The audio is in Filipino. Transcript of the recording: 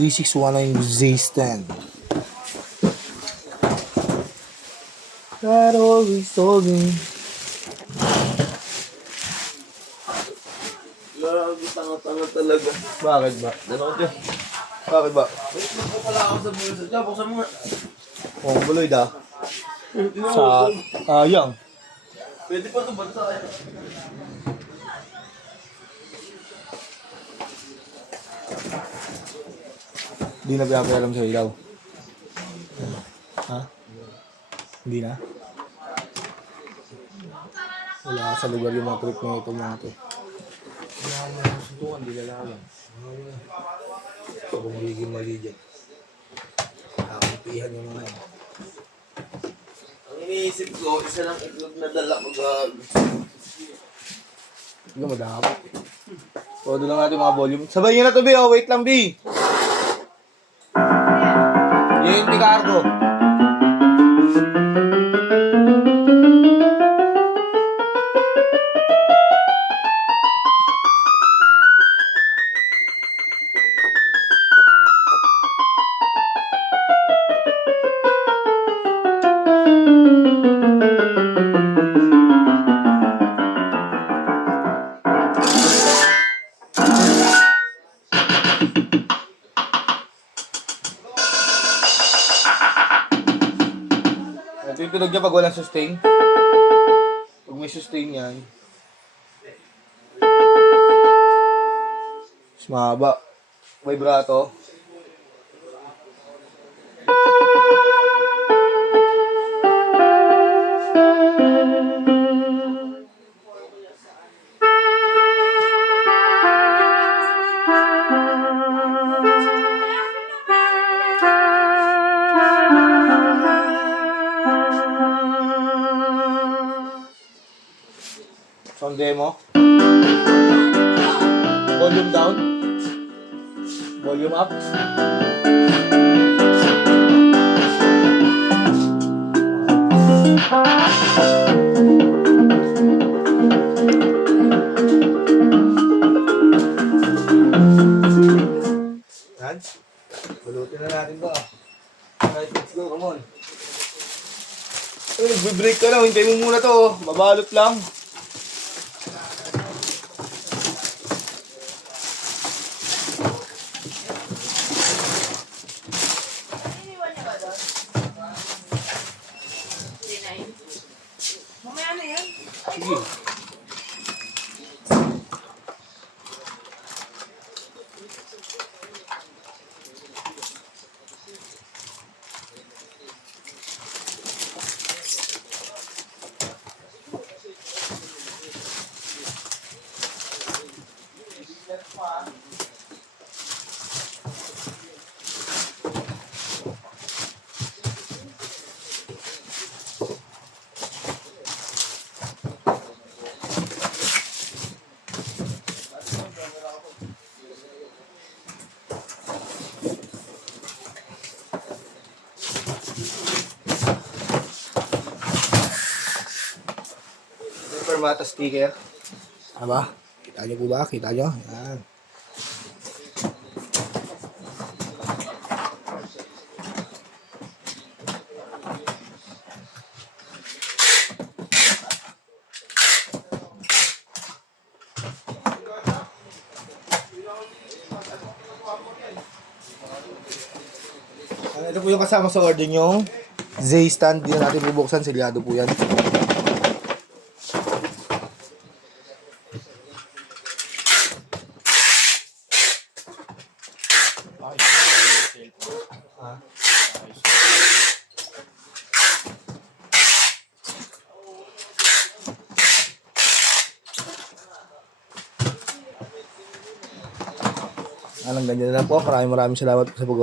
D619 Z-Stand. God always told me. Grabe, tanga-tanga talaga. Bakit ba? Ano ko dyan? Bakit ba? Wait, ko pala ako sa bulsa. Diyan, buksan mo nga. Oh, buloy da. Tingnan Sa mo. ayang. Pwede pa ito bansa. Hindi na pinapayalam sa ilaw. Ha? Hindi na? Wala sa lugar yung mga trip na ito mga to. Wala ka mga suntukan, di lalaman. Ito kung magiging mali dyan. Nakakampihan yung mga yan. Ang iniisip ko, isa lang itlog na dala ko gag. Hindi mo dapat. Todo lang natin mga volume. Sabay nyo na to, B. Oh, wait lang, B. Yan, Picardo. Ito yung tunog niya pag walang sustain. Pag may sustain yan. Mas mahaba. Vibrato. Sound demo. Volume down. Volume up. Yan. Balutin na natin to. Alright, let's go. Come on. Nag-break ka lang. Hintay mo muna to. Mabalot lang. Mamaya na yan. Sige. Permata sticker. Ano ba? Kita nyo po ba? Kita nyo? Yan. Ito po yung kasama sa order nyo. Z-Stand. Di na natin bubuksan. Silyado po yan. Alang ganyan na lang po. Maraming salamat po sa pag